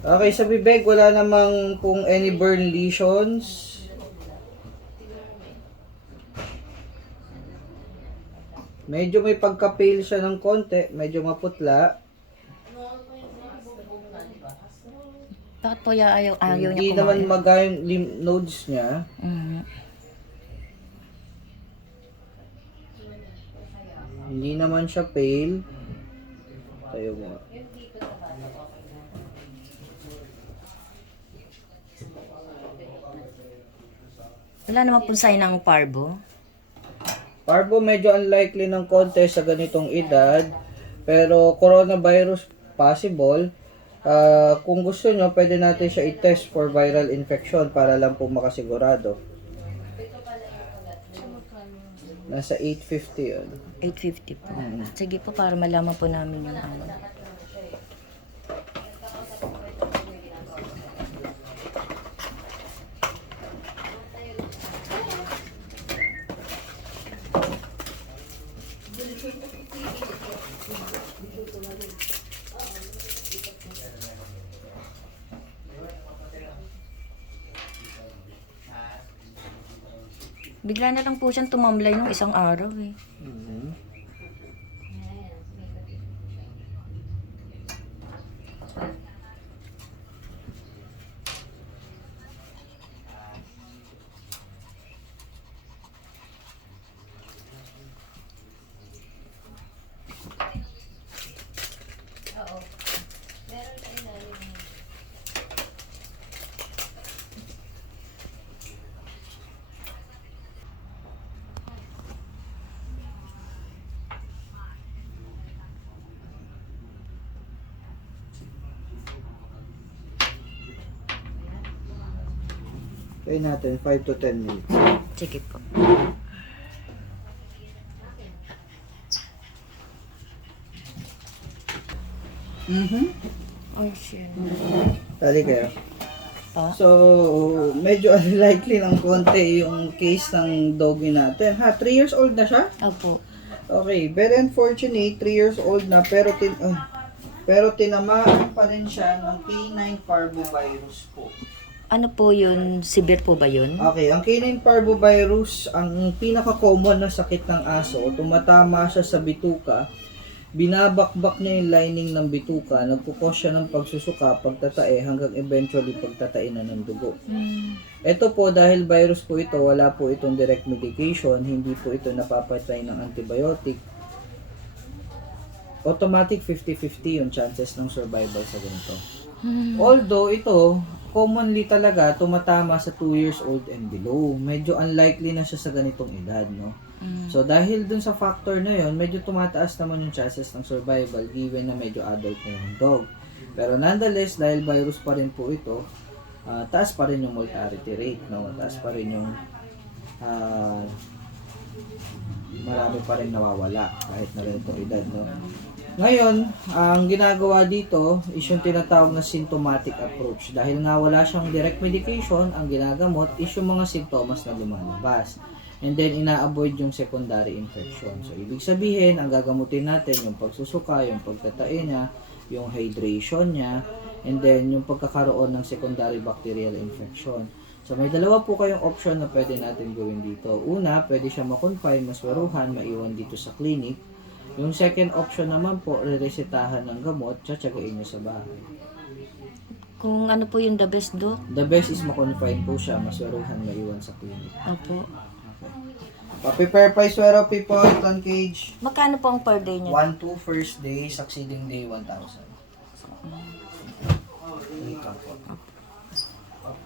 Okay, sa bibig, wala namang pong any burn lesions. Medyo may pagka-pale siya ng konti, medyo maputla. Bakit po ayaw niya Hindi kumain? naman maga yung lymph nodes niya. Hindi naman siya pale. Tayo mo. Wala naman po sign ng parvo. Parvo medyo unlikely ng konti sa ganitong edad. Pero coronavirus possible. Kung gusto nyo, pwede natin siya i-test for viral infection para lang po makasigurado. Nasa 850 yun. 850 po. Sige po, para malaman po namin yung ano. Bigla na lang po siyang tumamlay nung isang araw eh. Try natin 5 to 10 minutes. Sige po. Oh shit. Tali kayo. Pa? So, medyo unlikely ng konti yung case ng doggy natin. 3 years old na siya? Opo. Okay, very unfortunate, 3 years old na, pero tinamaan pa rin siya ng canine parvovirus po. Ano po yun? Severe po ba yun? Okay, ang canine parvovirus, ang pinaka-common na sakit ng aso, tumatama siya sa bituka, binabakbak niya yung lining ng bituka, nagkukos siya ng pagsusuka, pagtatae, hanggang eventually pagtatae na ng dugo. Ito po, dahil virus po ito, wala po itong direct medication, hindi po ito napapatay ng antibiotic. Automatic 50-50 yung chances ng survival sa ganito. Although ito, commonly talaga tumatama sa 2 years old and below. Medyo unlikely na siya sa ganitong edad, no? So dahil dun sa factor na yon, medyo tumataas naman yung chances ng survival given na medyo adult na yung dog. Pero nonetheless, dahil virus pa rin po ito, taas pa rin yung mortality rate, no? Taas pa rin yung marami pa rin nawawala kahit na ganitong edad, no? Ngayon, ang ginagawa dito is yung tinatawag na symptomatic approach. Dahil nga wala siyang direct medication, ang ginagamot is yung mga simptomas na lumalabas. And then, ina-avoid yung secondary infection. So, ibig sabihin, ang gagamutin natin yung pagsusuka, yung pagtatae niya, yung hydration niya, and then yung pagkakaroon ng secondary bacterial infection. So, may dalawa po kayong option na pwede natin gawin dito. Una, pwede siya ma-confine, maswaruhan, maiwan dito sa clinic. Yung second option naman po, re-resetahan ng gamot, tsatsagain nyo sa bahay. Kung ano po yung the best do? The best is ma-confine po siya, maswaruhan, maiwan sa clinic. Opo. Pa-prepare pa iswero people, 10 cage. Magkano po ang per day niya? 1-2 first day, succeeding day 1,000. Wait lang po.